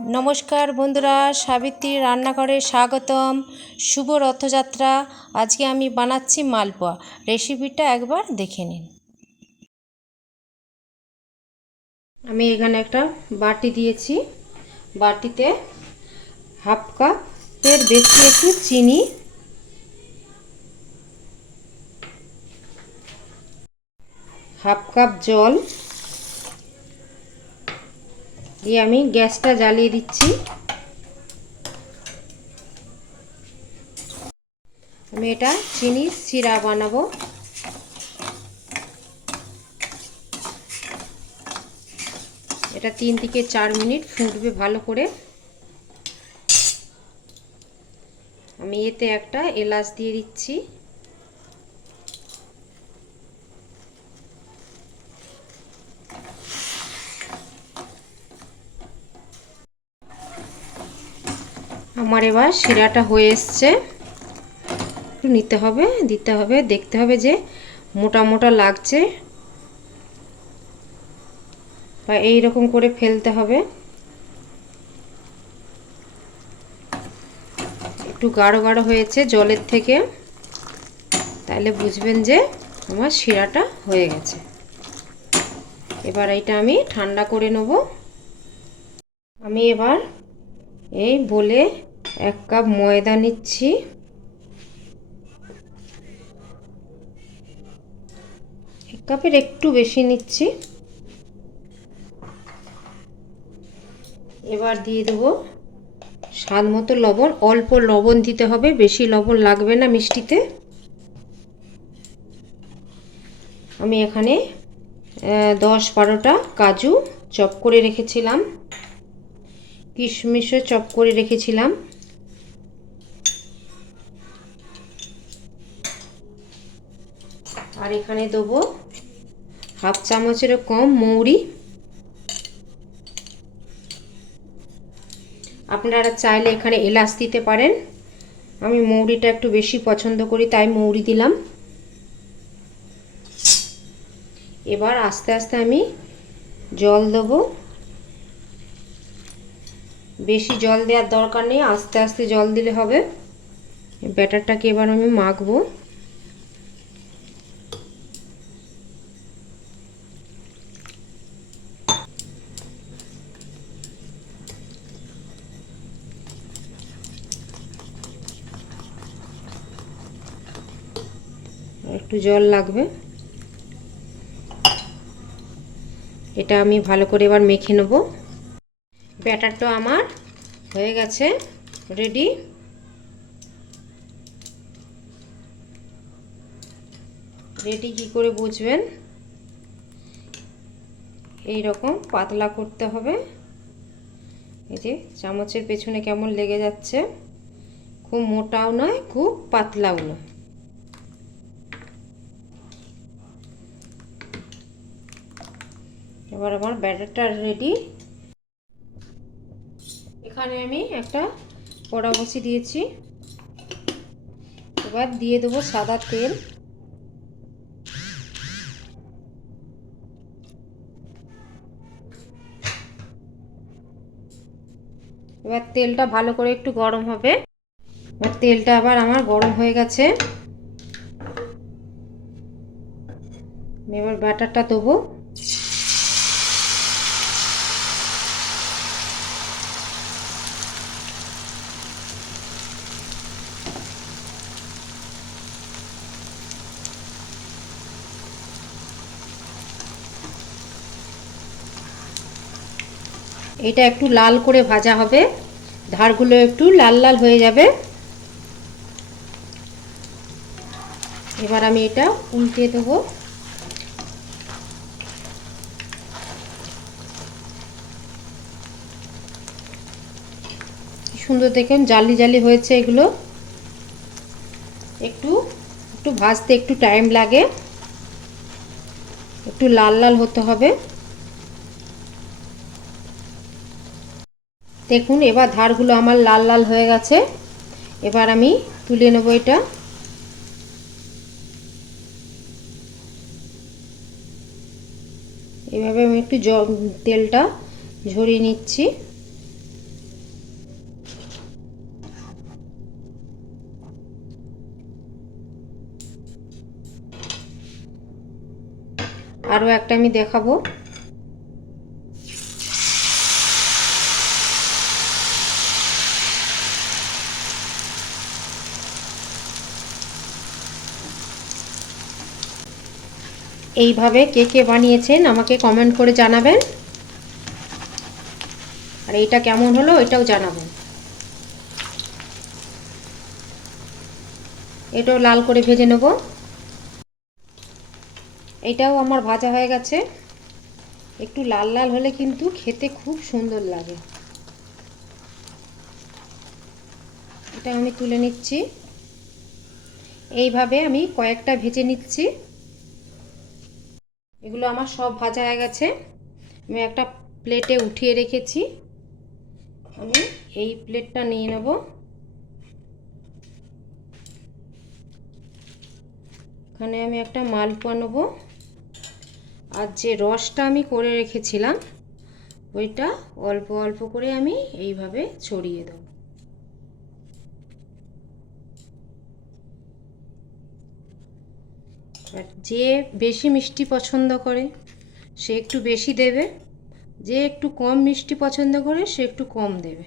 नमस्कार बंधुरा सावित्री रान्नाघरे स्वागतम। शुभ रथयात्रा। आज के आमी बानाচ্ছি मालपोआ। रेसिपिटा एकबार देखे निन। आमी एखाने एकटा बाटी दिएছি, बाटीते हाफ कापेर बेशी एकटु चीनी, हाफ काप जल দিয়ে আমি গ্যাসটা জ্বালিয়ে দিচ্ছি। আমি এটা চিনির সিরা বানাবো। এটা 3 থেকে 4 মিনিট ফুটবে ভালো করে। আমি এতে একটা এলাচ দিয়ে দিচ্ছি। আমার এবার শিরাটা হয়ে এসেছে। একটু নিতে হবে, দিতে হবে, দেখতে হবে যে মোটা মোটা লাগছে বা এই রকম করে ফেলতে হবে। একটু গাঢ় গাঢ় হয়েছে জলের থেকে, তাহলে বুঝবেন যে আমার শিরাটা হয়ে গেছে। এবার এটা আমি ঠান্ডা করে নেব। আমি এবার এই বলে 1 কাপ ময়দা নিচ্ছি। এক কাপের একটু বেশি নিচ্ছি। এবার দিয়ে দেব স্বাদ মতো লবণ। অল্প লবণ দিতে হবে, বেশি লবণ লাগবে না মিষ্টিতে। আমি এখানে 10-12টা কাজু চপ করে রেখেছিলাম, কিশমিশও চপ করে রেখেছিলাম। আর এখানে দেব হাফ চামচেরও কম মৌরি। আপনারা চাইলে এখানে এলাচ দিতে পারেন। আমি মৌরিটা একটু বেশি পছন্দ করি, তাই মৌরি দিলাম। এবার আস্তে আস্তে আমি জল দেব। বেশি জল দেওয়ার দরকার নেই, আস্তে আস্তে জল দিলে হবে। ব্যাটারটাকে এবার আমি মাখবো। একটু জল লাগবে। এটা আমি ভালো করে এবার মেখে নেব। ব্যাটারটা আমার হয়ে গেছে, রেডি। রেডি কি করে বুঝবেন? এই রকম পাতলা করতে হবে। এই যে চামচের পেছনে কেমন লেগে যাচ্ছে। খুব মোটাও নয়, খুব পাতলাও নয়। এবার আমার ব্যাটারটা রেডি। এখানে আমি একটা কড়া বসিয়ে দিয়েছি। এবার দিয়ে দেবো সাদা তেল। এবার তেলটা ভালো করে একটু গরম হবে। এবার তেলটা আবার আমার গরম হয়ে গেছে। এবার ব্যাটারটা দেবো। এটা একটু লাল করে ভাজা হবে, ধারগুলো একটু লাল লাল হয়ে যাবে। এবার আমি এটা উল্টে দেবো। সুন্দর দেখুন জালি জালি হয়েছে। এগুলো একটু একটু ভাজতে একটু টাইম লাগে, একটু লাল লাল হতে হবে। দেখুন এবার ধারগুলো আমার লাল লাল হয়ে গেছে। এবার আমি তুলে নেব এটা। এইভাবে আমি একটু তেলটা ঝরিয়ে নিচ্ছি। আরও একটা আমি দেখাবো। এইভাবে কে কে বানিয়েছেন আমাকে কমেন্ট করে জানাবেন, আর এইটা কেমন হলো এটাও জানাবেন। এটাও লাল করে ভেজে নেব। এটাও আমার ভাজা হয়ে গেছে। একটু লাল লাল হলে কিন্তু খেতে খুব সুন্দর লাগে। এটা আমি তুলে নিচ্ছি। এইভাবে আমি কয়েকটা ভেজে নিচ্ছি। এগুলো আমার সব ভাজা হয়ে গেছে। আমি একটা প্লেটে উঠিয়ে রেখেছি। আমি এই প্লেটটা নিয়ে নেব। এখানে আমি একটা মালপোয়া নেব, আর যে রসটা আমি করে রেখেছিলাম ওইটা অল্প অল্প করে আমি এইভাবে ছড়িয়ে দেব। যে বেশি মিষ্টি পছন্দ করে সে একটু বেশি দেবে, যে একটু কম মিষ্টি পছন্দ করে সে একটু কম দেবে।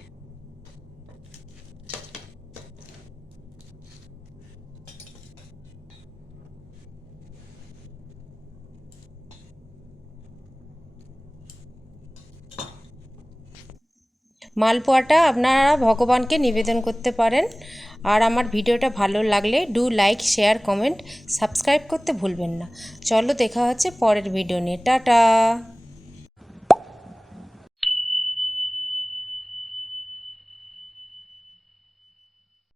মালপোয়াটা আপনারা ভগবানকে নিবেদন করতে পারেন। আর আমার ভিডিওটা ভালো লাগলে do like, share, comment, subscribe করতে ভুলবেন না। চলো দেখা হচ্ছে পরের ভিডিও নিয়ে। টাটা।